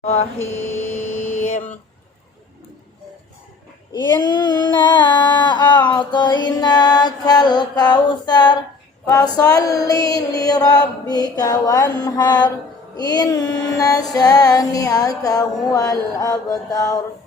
Rahim. Inna a'tainakal kautsar fasalli li rabbika wanhar inna syani'aka huwal abtar.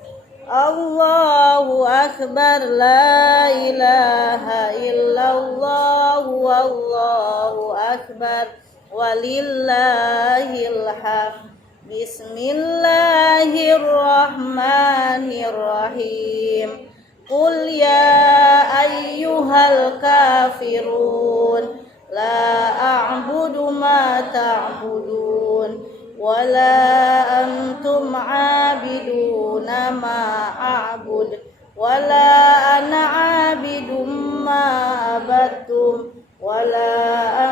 Allahu akbar, la ilaha illallah, wallahu akbar, walillahil hamd. Bismillahirrahmanirrahim. Qul ya ayyuhal kafirun la a'budu ma ta'budun wala antum 'abiduna ma a'bud wala ana 'abidum ma abattum wala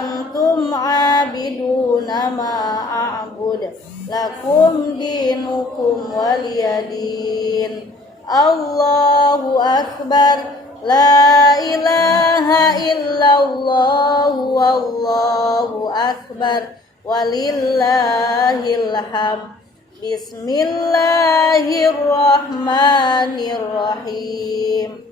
antum 'abiduna ma a'bud lakum dinukum waliyadin. Allahu akbar, la ilaha illallah, wallahu akbar, walillahil hamd. Bismillahirrahmanirrahim.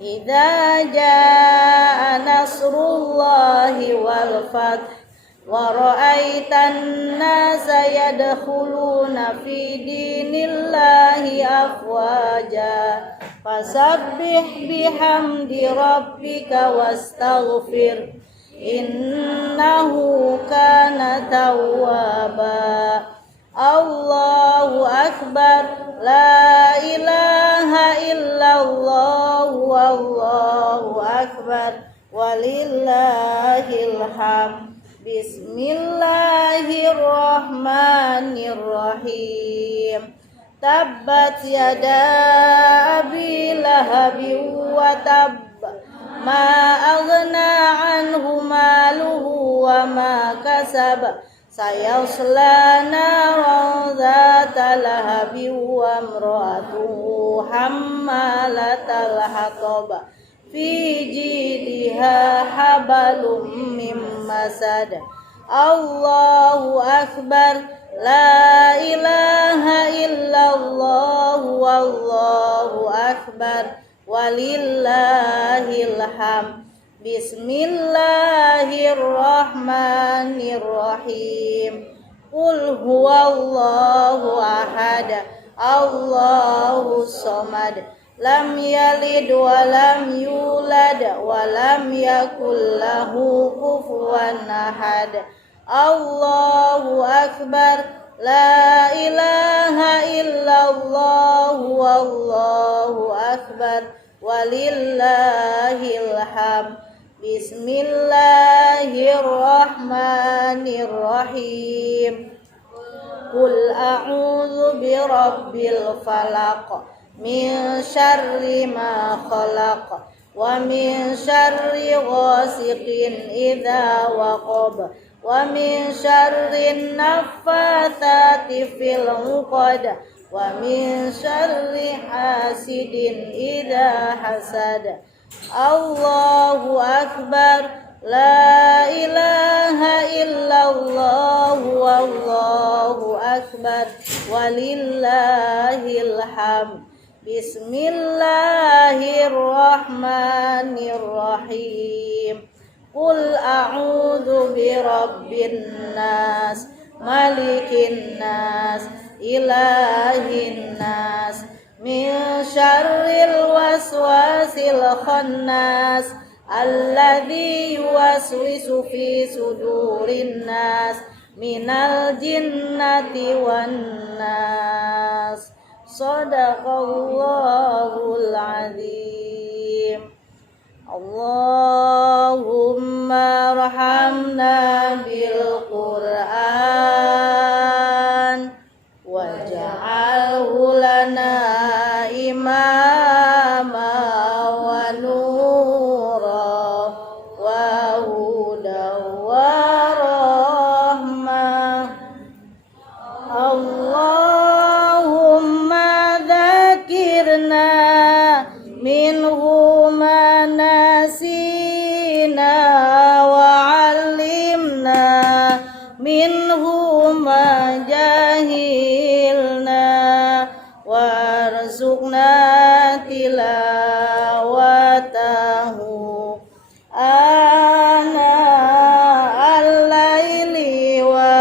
Idza jaa nasrullahi wal fath wa ra'aitan nasa yadkhuluna fi dinillahi afwaja fasabbih bihamdi rabbika wastaghfir innahu kana tawwaba. Allahu akbar, la ilaha illallah, wallahu akbar, walillahil hamd. Bismillahirrahmanirrahim. Tabbat yada abi lahabin wa tabb, ma aghna anhu maluhu wa ma kasab, sayasla naran dhata lahabin wa imra'atuhu hammalatal hatab fi jidiha habalum mim masad. Allahu akbar, la ilaha illallah, wallahu akbar, walillahil hamd. Bismillahirrahmanirrahim. Qul huwallahu ahad, Allahu somad, lam yalid wa lam yulad wa lam yakul lahu kufuwan ahad. Allahu akbar, la ilaha illallah, wallahu akbar, walillahil hamd. Bismillahirrahmanirrahim. Qul a'udzu birabbil falaq min syarri ma khalaq wa min syarri ghasiqin idza waqab wa min syarri naffatsati fil 'uqad wa min syarri hasidin idza hasad. Allahu akbar, la ilaha illallah, wallahu akbar, walillahil hamd. Bismillahirrahmanirrahim. Qul a'udzu birabbin nas, malikin nas, ilahin nas, min syarril waswasil khannas alladzi yuwaswisu fi sudurin nas minal jinnati wan nas. Shadaqallahul azim. Allahumma rahamna bil Qur'an waj'alhu lana imama wa nura wa huda wa rahmah. Allahumma dzakirna minhu ma nasina wa 'allimna minhu warzuqna tilawatahu ana al-laili wa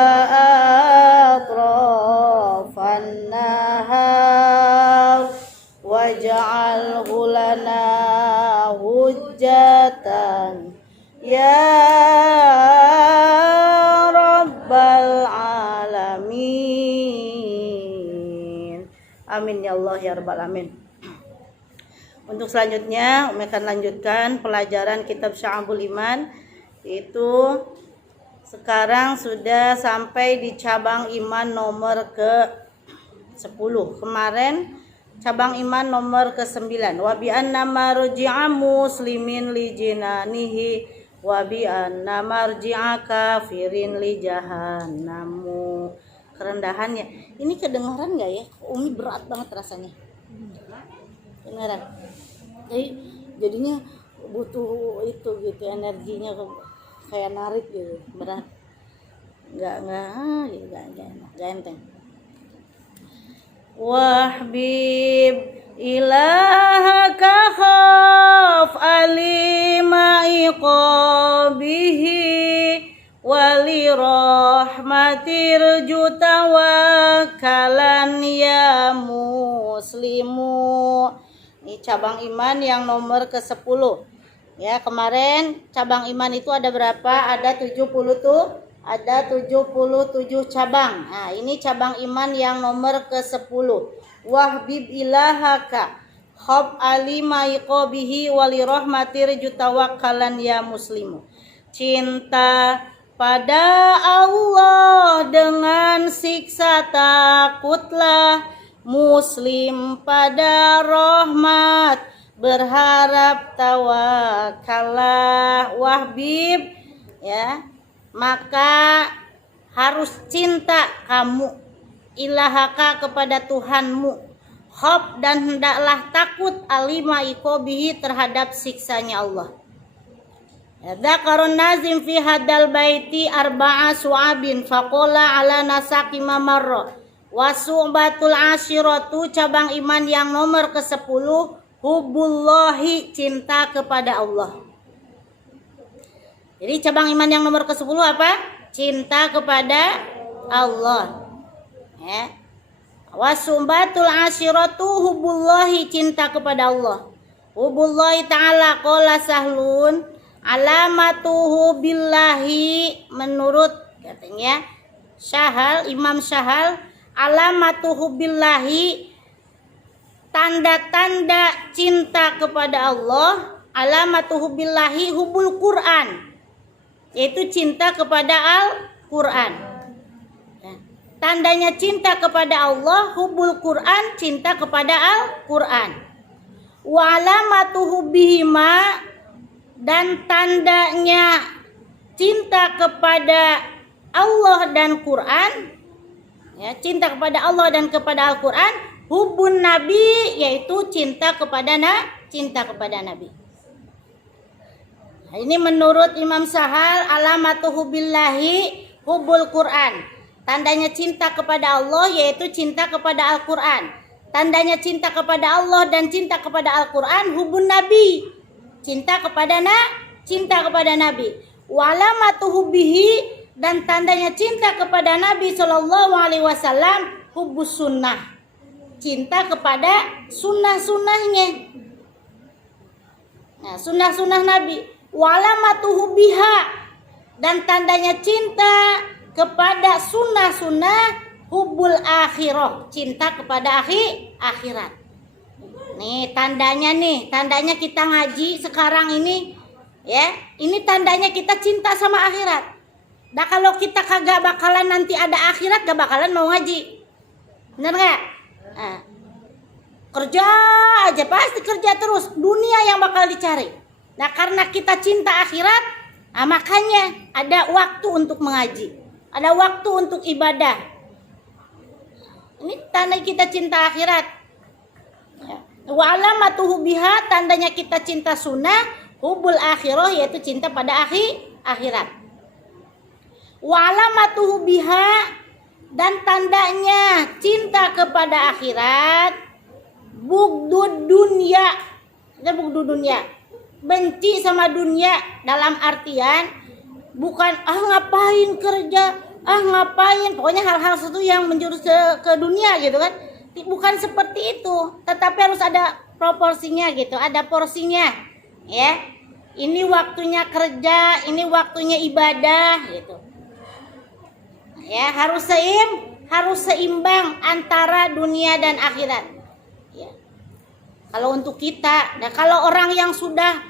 atrafan nahar waj'alhu lana hujjatan ya rabbal alamin. Amin ya Allah ya rabbal alamin. Untuk selanjutnya Umi akan lanjutkan pelajaran kitab Syu'abul Iman. Itu sekarang sudah sampai di cabang iman nomor ke-10. Kemarin cabang iman nomor ke-9. Wa bi anna marji'a muslimin li jinanihi wa bi anna marji'a kafirin li jahannamu. Kerendahannya. Ini kedengaran enggak ya? Umi berat banget rasanya. Kedengaran. Jadinya butuh itu gitu, energinya kayak narik gitu, berat. Enggak enteng. Wahbib ilahaka khaf alima iqabihi wali rahmatir jutawakalan ya muslimu. Ini cabang iman yang nomor ke-10. Ya, kemarin cabang iman itu ada berapa? Ada 70 tuh. Ada 77 cabang. Nah, ini cabang iman yang nomor ke-10. Wahbib ilahaka khab alima iqabihi wali rahmatir jutawakkalan ya muslimu. Cinta pada Allah dengan siksa takutlah, muslim pada rahmat berharap tawakallah. Wahbib ya, maka harus cinta kamu ilahaka kepada Tuhanmu, khab dan hendaklah takut alima iqabihi terhadap siksanya Allah. Dzakarun nazim fi hadal baiti arba'a su'abin faqala ala nasaqi mamarra. Wasu'batul ashiratu cabang iman yang nomor ke-10 hubbullahi cinta kepada Allah. Jadi cabang iman yang nomor ke-10 apa? Cinta kepada Allah. Ya. Wasu'batul ashiratu hubbullahi cinta kepada Allah. Hubbullahi ta'ala qala sahlun alamatuhu billahi menurut katanya Syahal, Imam Syahal, alamatuhu billahi tanda-tanda cinta kepada Allah, alamatuhu billahi hubul Quran, yaitu cinta kepada Al-Quran. Tandanya cinta kepada Allah hubul Quran, cinta kepada Al-Quran. Wa alamatuhu bihima, dan tandanya cinta kepada Allah dan Quran, ya, cinta kepada Allah dan kepada Al-Quran, hubun Nabi, yaitu cinta kepada Nabi. Nah, ini menurut Imam Sahal, alamatuhu billahi hubul Quran. Tandanya cinta kepada Allah yaitu cinta kepada Al-Quran. Tandanya cinta kepada Allah dan cinta kepada Al-Quran hubun Nabi, cinta kepada Nabi. Walamatuhu bihi, dan tandanya cinta kepada Nabi Shallallahu Alaihi Wasallam hubbus sunnah, cinta kepada sunnah-sunnahnya. Nah, sunnah-sunnah Nabi. Walamatuhu biha, dan tandanya cinta kepada sunnah-sunnah hubbul akhirah, cinta kepada akhirat. Nih tandanya kita ngaji sekarang ini, ya. Ini tandanya kita cinta sama akhirat. Nah, kalau kita kagak bakalan nanti ada akhirat, gak bakalan mau ngaji. Bener gak? Nah, kerja aja, pasti kerja terus. Dunia yang bakal dicari. Nah, karena kita cinta akhirat, nah makanya ada waktu untuk mengaji. Ada waktu untuk ibadah. Ini tanda kita cinta akhirat. Ya. Wa alamatuhu biha, tandanya kita cinta sunnah, hubul akhirah, yaitu cinta pada akhirat. Wa alamatuhu biha, dan tandanya cinta kepada akhirat, bugdud dunia. Ada bugdud dunia, benci sama dunia dalam artian bukan ngapain kerja, ngapain, pokoknya hal-hal sesuatu yang menjurus ke dunia gitu kan. Bukan seperti itu, tetapi harus ada proporsinya gitu, ada porsinya ya. Ini waktunya kerja, ini waktunya ibadah gitu. Ya, harus seimbang antara dunia dan akhirat. Ya. Kalau untuk kita, nah kalau orang yang sudah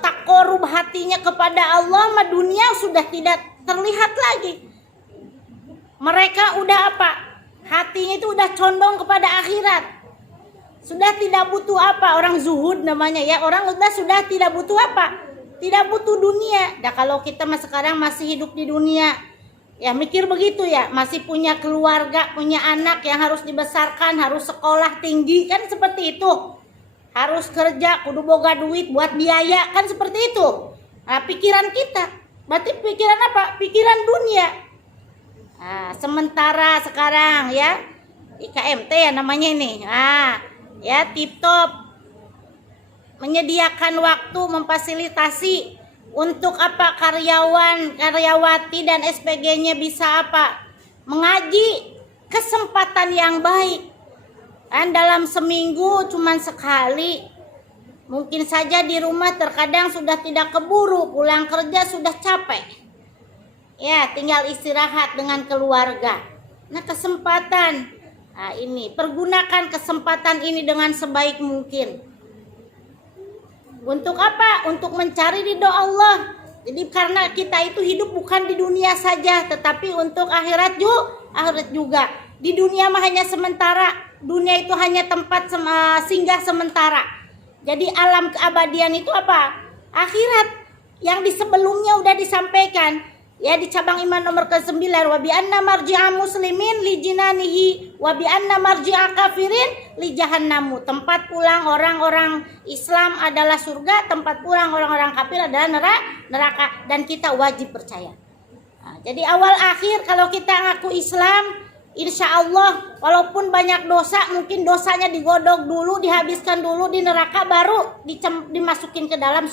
takorub hatinya kepada Allah, mah dunia sudah tidak terlihat lagi. Mereka udah apa? Hatinya itu udah condong kepada akhirat. Sudah tidak butuh apa, orang zuhud namanya ya. Orang sudah tidak butuh apa? Tidak butuh dunia. Nah kalau kita sekarang masih hidup di dunia, ya mikir begitu ya, masih punya keluarga, punya anak yang harus dibesarkan, harus sekolah tinggi, kan seperti itu. Harus kerja, kudu boga duit buat biaya, kan seperti itu. Nah, pikiran kita, berarti pikiran apa? Pikiran dunia. Nah, sementara sekarang ya, IKMT ya namanya ini. Nah, ya tip top, menyediakan waktu, memfasilitasi untuk apa karyawan, karyawati dan SPG-nya bisa apa? Mengaji, kesempatan yang baik. Kan dalam seminggu cuman sekali. Mungkin saja di rumah terkadang sudah tidak keburu, pulang kerja sudah capek. Ya, tinggal istirahat dengan keluarga. Nah, kesempatan. Nah, ini pergunakan kesempatan ini dengan sebaik mungkin. Untuk apa? Untuk mencari ridho Allah. Jadi karena kita itu hidup bukan di dunia saja, tetapi untuk akhirat juga. Di dunia mah hanya sementara. Dunia itu hanya tempat singgah sementara. Jadi alam keabadian itu apa? Akhirat. Yang di sebelumnya udah disampaikan. Ya di cabang iman nomor ke-9, wa bi anna marji'a muslimin li jinanihi wa bi anna marji'a kafirin li jahannamu. Tempat pulang orang-orang Islam adalah surga, tempat pulang orang-orang kafir adalah neraka, dan kita wajib percaya. Nah, jadi awal akhir kalau kita ngaku Islam, insya Allah walaupun banyak dosa, mungkin dosanya digodok dulu, dihabiskan dulu di neraka, baru dimasukin ke dalam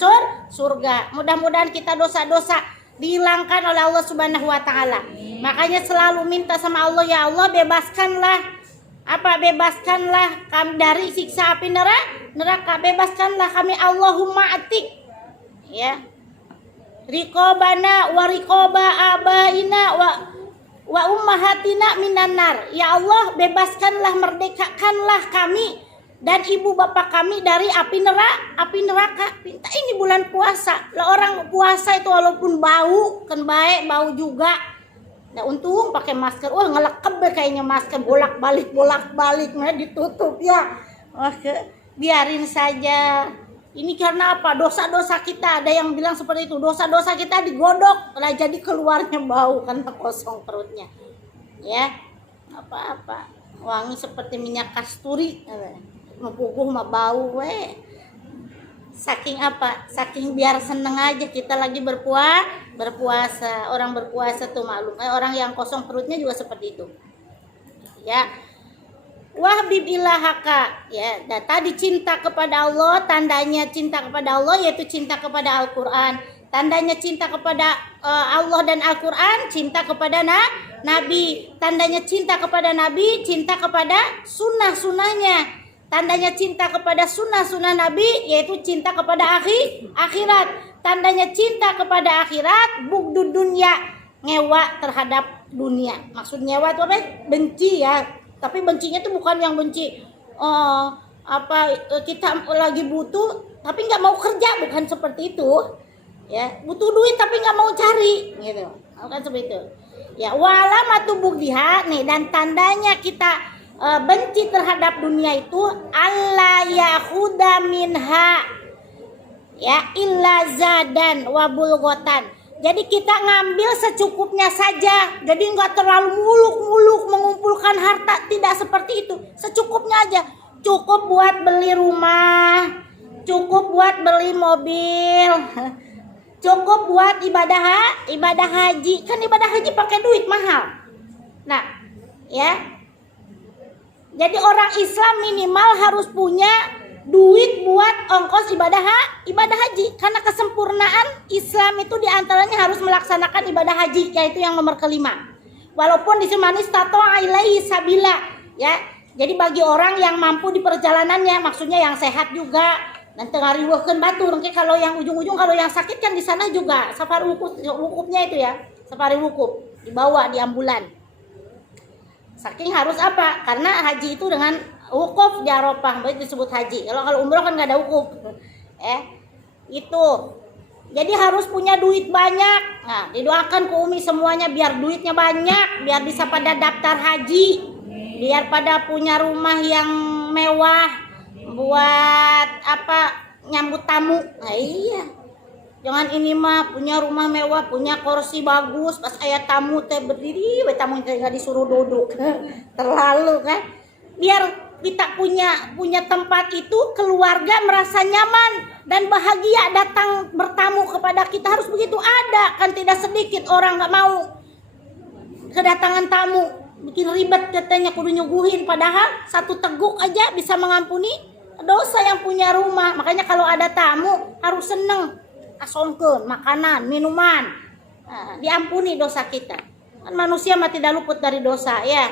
surga. Mudah-mudahan kita dosa-dosa dihilangkan oleh Allah Subhanahu wa taala. Makanya selalu minta sama Allah, ya Allah bebaskanlah kami dari siksa api neraka, bebaskanlah kami, Allahumma atik ya riqobana wa riqoba abaina wa ummahatina minan nar. Ya Allah bebaskanlah, merdekakanlah kami dan ibu bapak kami dari api neraka. Minta ini bulan puasa. Lah orang puasa itu walaupun bau, kan baik bau juga. Nah untung pakai masker. Wah ngelekep kayaknya masker, bolak-balik nah ditutup ya. Oke, biarin saja. Ini karena apa? Dosa-dosa kita. Ada yang bilang seperti itu. Dosa-dosa kita digodok, lah jadi keluarnya bau karena kosong perutnya. Ya, apa-apa. Wangi seperti minyak kasturi. Mempuguh mah bau saking apa, saking biar seneng aja kita lagi berpuasa. Orang berpuasa tuh maklum, orang yang kosong perutnya juga seperti itu ya. Wahbib ilahaka ya, dan tadi cinta kepada Allah, tandanya cinta kepada Allah yaitu cinta kepada Al-Quran. Tandanya cinta kepada Allah dan Al-Quran, cinta kepada Nabi. Tandanya cinta kepada Nabi, cinta kepada sunnah-sunnahnya. Tandanya cinta kepada sunnah-sunnah Nabi yaitu cinta kepada akhirat. Tandanya cinta kepada akhirat, bugdud dunia, ngewa terhadap dunia. Maksud ngewa itu apa? Benci ya. Tapi bencinya itu bukan yang benci kita lagi butuh tapi nggak mau kerja, bukan seperti itu. Ya, butuh duit tapi nggak mau cari, gitu. Bukan seperti itu. Ya, walamatu bugdiha nih, dan tandanya kita benci terhadap dunia itu alla yahuda minha ya illa zadan wa bulgotan. Jadi kita ngambil secukupnya saja, jadi nggak terlalu muluk-muluk mengumpulkan harta, tidak seperti itu, secukupnya aja. Cukup buat beli rumah, cukup buat beli mobil, cukup buat ibadah haji. Kan ibadah haji pakai duit mahal. Nah Ya. Jadi orang Islam minimal harus punya duit buat ongkos ibadah haji, karena kesempurnaan Islam itu diantaranya harus melaksanakan ibadah haji, yaitu yang nomor kelima. Walaupun disemanis tato ilaihi sabila, ya. Jadi bagi orang yang mampu di perjalanannya, maksudnya yang sehat juga, dan tengah riweuhkeun batur. Kalau yang ujung-ujung, kalau yang sakit kan di sana juga safari wukufnya itu ya, safari wukuf dibawa di ambulan. Saking harus apa? Karena haji itu dengan wukuf di Arafah, baru disebut haji. Kalau umroh kan nggak ada wukuf. Itu. Jadi harus punya duit banyak. Nah, didoakan ke Umi semuanya biar duitnya banyak, biar bisa pada daftar haji, biar pada punya rumah yang mewah buat apa? Nyambut tamu. Nah, iya. Jangan ini mah punya rumah mewah, punya kursi bagus, pas ayat tamu teh berdiri, tamu teh nggak disuruh duduk. Terlalu kan? Biar kita punya tempat itu, keluarga merasa nyaman dan bahagia datang bertamu kepada kita, harus begitu ada. Kan tidak sedikit orang nggak mau kedatangan tamu, bikin ribet katanya kudu nyuguhin, padahal satu teguk aja bisa mengampuni dosa yang punya rumah. Makanya kalau ada tamu harus seneng, asongkeun makanan, minuman, diampuni dosa kita. Kan manusia mah tidak luput dari dosa ya.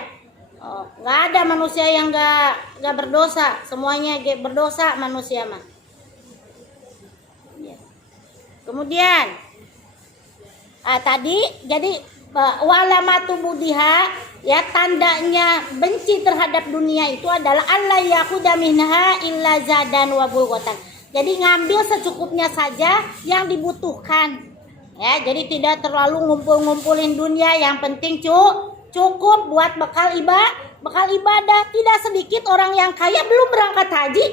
Nggak ada manusia yang nggak berdosa, semuanya berdosa manusia mah. Ya. Kemudian tadi jadi walamatu budiha, ya, tandanya benci terhadap dunia itu adalah alla yaquda minha illa zadan wa bulghatan. Jadi ngambil secukupnya saja yang dibutuhkan. Ya, jadi tidak terlalu ngumpul-ngumpulin dunia, yang penting cukup buat bekal ibadah. Tidak sedikit orang yang kaya belum berangkat haji,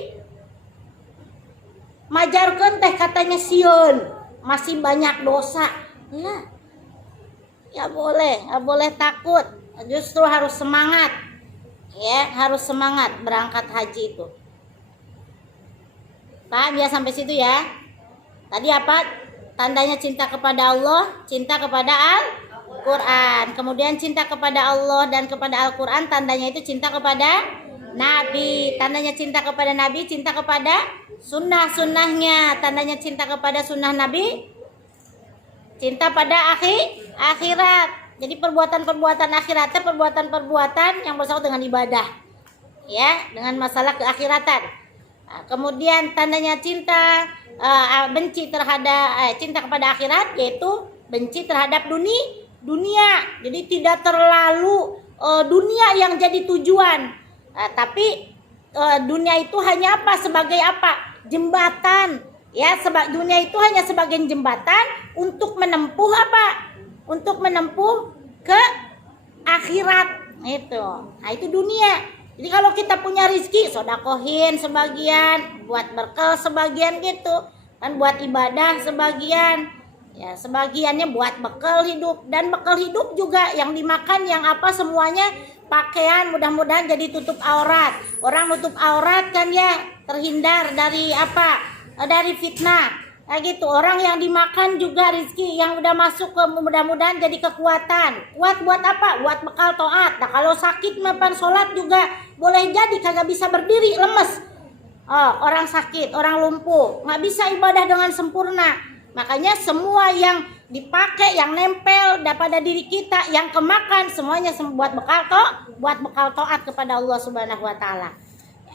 majarkeun teh katanya sieun, masih banyak dosa. Ya boleh takut, justru harus semangat. Ya, harus semangat berangkat haji itu. Paham ya sampai situ ya? Tadi apa? Tandanya cinta kepada Allah, cinta kepada Al-Quran. Kemudian cinta kepada Allah dan kepada Al-Quran, tandanya itu cinta kepada Nabi. Tandanya cinta kepada Nabi, cinta kepada sunnah-sunnahnya. Tandanya cinta kepada sunnah Nabi, cinta pada akhirat. Jadi perbuatan-perbuatan akhiratnya perbuatan-perbuatan yang bersangkut dengan ibadah, ya, dengan masalah keakhiratan. Kemudian tandanya benci terhadap cinta kepada akhirat, yaitu benci terhadap dunia. Jadi tidak terlalu dunia yang jadi tujuan, tapi dunia itu hanya apa? Sebagai apa? Jembatan. Ya, dunia itu hanya sebagai jembatan untuk menempuh apa? Untuk menempuh ke akhirat. Nah, itu dunia. Jadi kalau kita punya rezeki, sodakohin sebagian, buat berkah sebagian gitu, kan buat ibadah sebagian, ya sebagiannya buat bekal hidup. Dan bekal hidup juga yang dimakan, yang apa, semuanya pakaian mudah-mudahan jadi tutup aurat. Orang nutup aurat kan ya terhindar dari apa? Dari fitnah. Nah gitu, orang yang dimakan juga rezeki yang udah masuk ke mudah-mudahan jadi kekuatan. Kuat buat apa? Buat bekal taat. Nah kalau sakit mapan sholat juga boleh jadi kagak bisa berdiri, lemes. Orang sakit, orang lumpuh, nggak bisa ibadah dengan sempurna. Makanya semua yang dipakai, yang nempel pada diri kita, yang kemakan, semuanya buat bekal taat kepada Allah Subhanahu Wa Taala.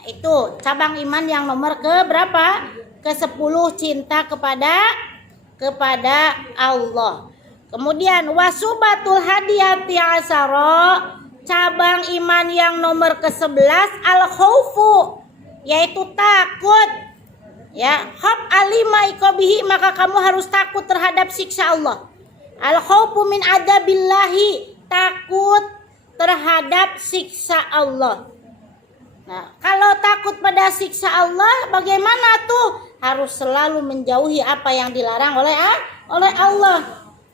Itu cabang iman yang nomor berapa? Ke-10, cinta kepada Allah. Kemudian wasubatul hadiyati asara, cabang iman yang nomor ke-11 al-khaufu, yaitu takut. Ya, khaf alima iqabihi, maka kamu harus takut terhadap siksa Allah. Al-khaufu min adabillahi, takut terhadap siksa Allah. Nah, kalau takut pada siksa Allah, bagaimana tuh? Harus selalu menjauhi apa yang dilarang oleh Allah.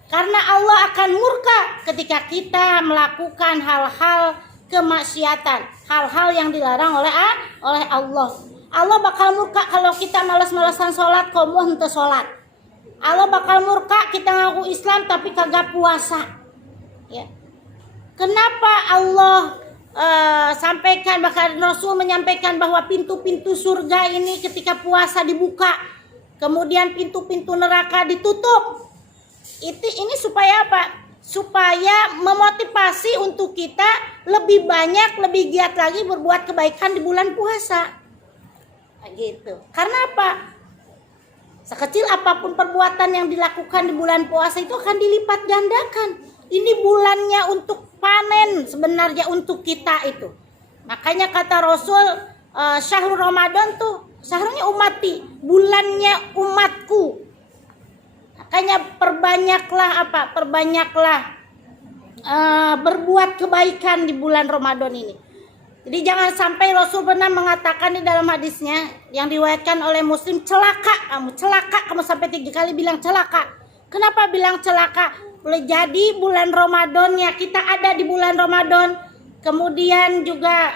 Karena Allah akan murka ketika kita melakukan hal-hal kemaksiatan, hal-hal yang dilarang oleh Allah. Allah bakal murka kalau kita malas-malasan sholat, komo henteu sholat. Allah bakal murka kita ngaku Islam tapi kagak puasa. Ya. Kenapa Allah sampaikan, bahkan Rasul menyampaikan bahwa pintu-pintu surga ini ketika puasa dibuka, kemudian pintu-pintu neraka ditutup. Ini supaya apa? Supaya memotivasi untuk kita lebih banyak, lebih giat lagi berbuat kebaikan di bulan puasa. Gitu. Karena apa? Sekecil apapun perbuatan yang dilakukan di bulan puasa itu akan dilipat gandakan. Ini bulannya untuk panen sebenarnya untuk kita itu. Makanya kata Rasul, syahrul Ramadan tuh syahrulnya umati, bulannya umatku. Makanya perbanyaklah berbuat kebaikan di bulan Ramadan ini. Jadi jangan sampai Rasul pernah mengatakan di dalam hadisnya yang diriwayatkan oleh Muslim, celaka kamu sampai 3 kali bilang celaka. Kenapa bilang celaka? Boleh jadi bulan Ramadannya kita ada di bulan Ramadan, kemudian juga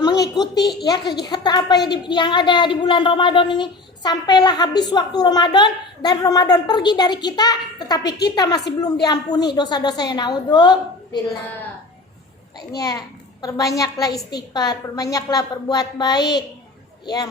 mengikuti ya kegiatan apa yang ada di bulan Ramadan ini, sampailah habis waktu Ramadan dan Ramadan pergi dari kita, tetapi kita masih belum diampuni dosa-dosanya. Naudzubillah. Makanya perbanyaklah istighfar, perbanyaklah perbuat baik. Ya,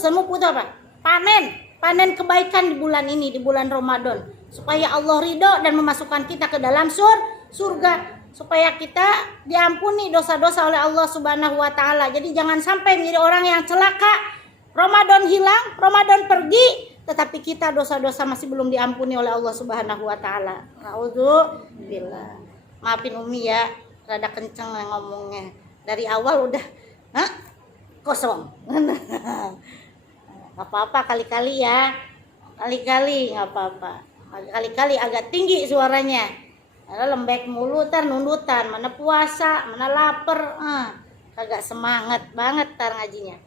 semupu itu apa? Panen kebaikan di bulan ini, di bulan Ramadan, supaya Allah ridho dan memasukkan kita ke dalam surga, supaya kita diampuni dosa-dosa oleh Allah Subhanahu wa taala. Jadi jangan sampai menjadi orang yang celaka. Ramadan hilang, Ramadan pergi, tetapi kita dosa-dosa masih belum diampuni oleh Allah Subhanahu wa taala. Naudzubillah. Maafin Umi ya, rada kenceng ngomongnya. Dari awal udah kosong. Gak apa-apa, kali-kali ya. Kali-kali gak apa-apa. Kali-kali agak tinggi suaranya. Karena lembek mulu tar nundutan, mana puasa, mana lapar. Kagak semangat banget tar ngajinya.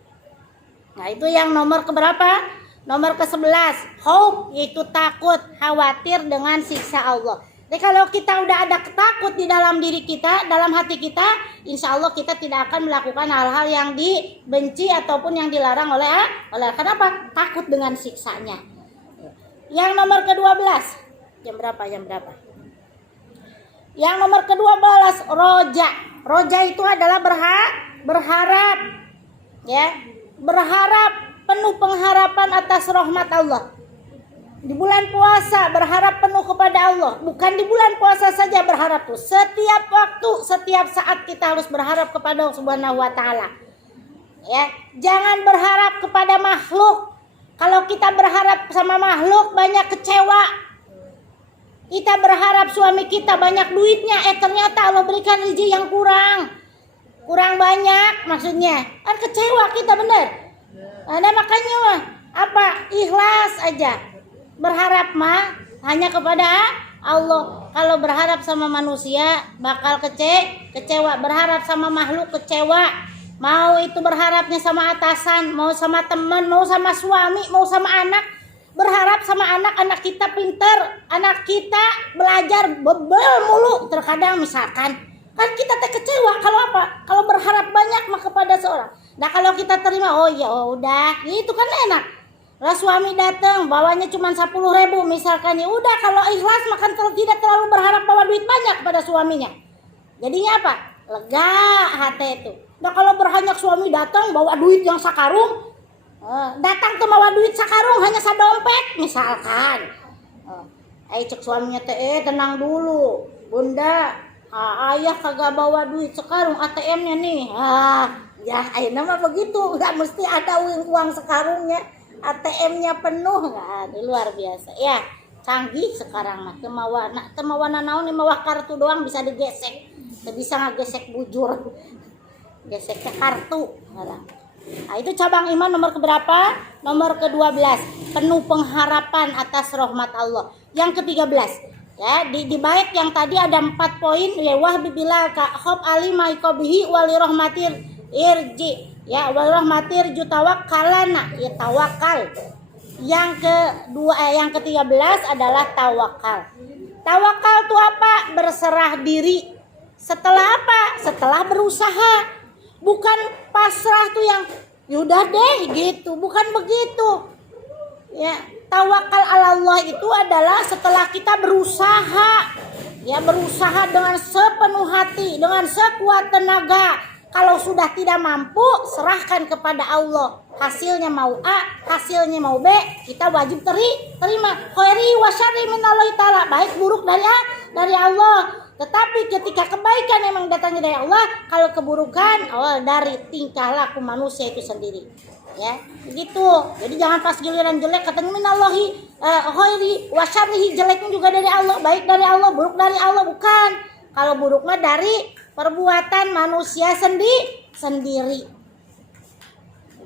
Nah, itu yang nomor keberapa? Nomor ke-11, khauf, yaitu takut, khawatir dengan siksa Allah. Jadi kalau kita udah ada takut di dalam diri kita, dalam hati kita, insya Allah kita tidak akan melakukan hal-hal yang dibenci ataupun yang dilarang oleh kenapa? Takut dengan siksanya. Yang nomor ke-12, jam berapa? Yang nomor ke-12, roja. Roja itu adalah berharap, ya, berharap, penuh pengharapan atas rahmat Allah. Di bulan puasa berharap penuh kepada Allah. Bukan di bulan puasa saja berharap tuh. Setiap waktu, setiap saat kita harus berharap kepada Allah Subhanahu wa taala. Ya, jangan berharap kepada makhluk. Kalau kita berharap sama makhluk banyak kecewa. Kita berharap suami kita banyak duitnya, ternyata Allah berikan rezeki yang kurang banyak, maksudnya kan kecewa kita, bener. Nah, makanya ikhlas aja, berharap mah hanya kepada Allah. Kalau berharap sama manusia bakal kecewa, berharap sama makhluk kecewa. Mau itu berharapnya sama atasan, mau sama teman, mau sama suami, mau sama anak. Berharap sama anak kita pinter, anak kita belajar bebel mulu, terkadang misalkan kan kita kecewa kalau berharap banyak mah kepada seorang. Nah, kalau kita terima, oh ya udah, itu kan enak. Lah suami datang bawanya cuma 10.000 misalkan, ya udah, kalau ikhlas makan tidak terlalu berharap bawa duit banyak pada suaminya. Jadinya apa? Lega hati itu. Nah, kalau berhanyak suami datang bawa duit yang sakarung, datang tuh bawa duit sakarung hanya sadompet misalkan. Cek suaminya tenang dulu, Bunda. Ayah kagak bawa duit sekarung, ATM-nya nih. Ya, ayeuna mah begitu, nggak mesti ada uang sekarungnya, ATM-nya penuh, nggak ada, luar biasa. Ya, canggih sekarang mah, kemawana naon nih, mawah kartu doang bisa digesek, bisa ngagesek bujur, geseknya kartu. Nah, itu cabang iman nomor keberapa? Nomor ke-12, penuh pengharapan atas rahmat Allah. Yang ke-13. Ya, di bait yang tadi ada 4 poin, ya wahbibillah ka khab alima ikobihi wali rahmatir irji, ya wali rahmatir jutawakkalana, ya tawakal. Yang ke-13 adalah tawakal. Tawakal itu apa? Berserah diri. Setelah apa? Setelah berusaha. Bukan pasrah tuh yang yaudah deh gitu, bukan begitu. Ya, tawakal ala Allah itu adalah setelah kita berusaha, ya berusaha dengan sepenuh hati, dengan sekuat tenaga, Kalau sudah tidak mampu, serahkan kepada Allah. Hasilnya mau A, hasilnya mau B, kita wajib terima. Khairi wa syarri minallahi ta'ala. Baik buruk dari Allah. Tetapi ketika kebaikan memang datangnya dari Allah, kalau keburukan dari tingkah laku manusia itu sendiri. Ya, begitu. Jadi jangan pas giliran jelek katanya minallahi khairi wa syarrihi, jeleknya juga dari Allah, baik dari Allah, buruk dari Allah, bukan. Kalau buruk mah dari perbuatan manusia sendiri.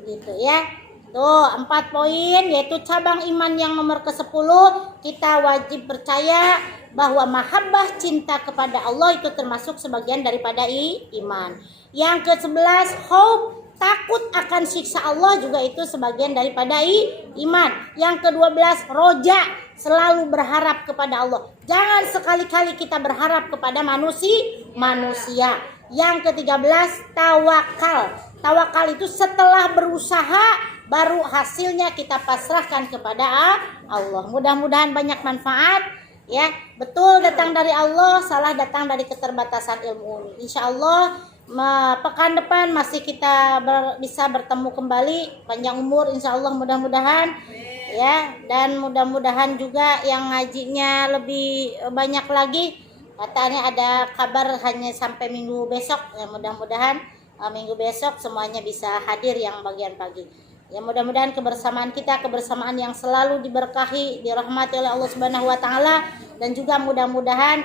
Gitu ya. Tuh 4 poin, yaitu cabang iman yang nomor ke-10. Kita wajib percaya bahwa mahabbah, cinta kepada Allah itu termasuk sebagian daripada iman. Yang ke-11, khauf, takut akan siksa Allah juga itu sebagian daripada iman. Yang ke-12, roja, selalu berharap kepada Allah. Jangan sekali-kali kita berharap kepada manusia. Yang ke-13, tawakal. Tawakal itu setelah berusaha baru hasilnya kita pasrahkan kepada Allah. Mudah-mudahan banyak manfaat ya. Betul datang dari Allah, salah datang dari keterbatasan ilmu. Insya Allah pekan depan masih kita bisa bertemu kembali, panjang umur insya Allah mudah-mudahan ya. Dan mudah-mudahan juga yang ngajinya lebih banyak lagi. Katanya ada kabar hanya sampai minggu besok ya, mudah-mudahan minggu besok semuanya bisa hadir yang bagian pagi. Ya mudah-mudahan kebersamaan kita kebersamaan yang selalu diberkahi, dirahmati oleh Allah Subhanahu wa taala, dan juga mudah-mudahan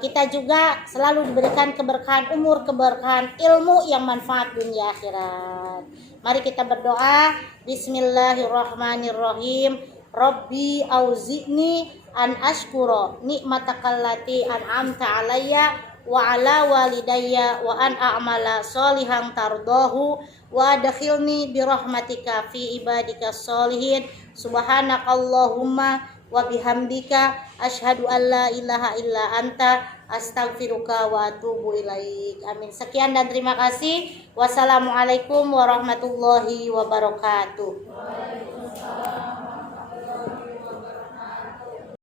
kita juga selalu diberikan keberkahan umur, keberkahan ilmu yang manfaat dunia akhirat. Mari kita berdoa. Bismillahirrahmanirrahim. Rabbi auzi'ni an ashkura nikmatakallati an'amta alayya wa ala walidayya wa an a'mala sholihan tardahu wa adkhilni birahmatika fi ibadika sholihin. Subhanakallahumma wa bihamdika asyhadu an la ilaha illa anta astaghfiruka wa atubu ilaik. Amin. Sekian dan terima kasih. Wassalamualaikum warahmatullahi wabarakatuh. Waalaikumsalam.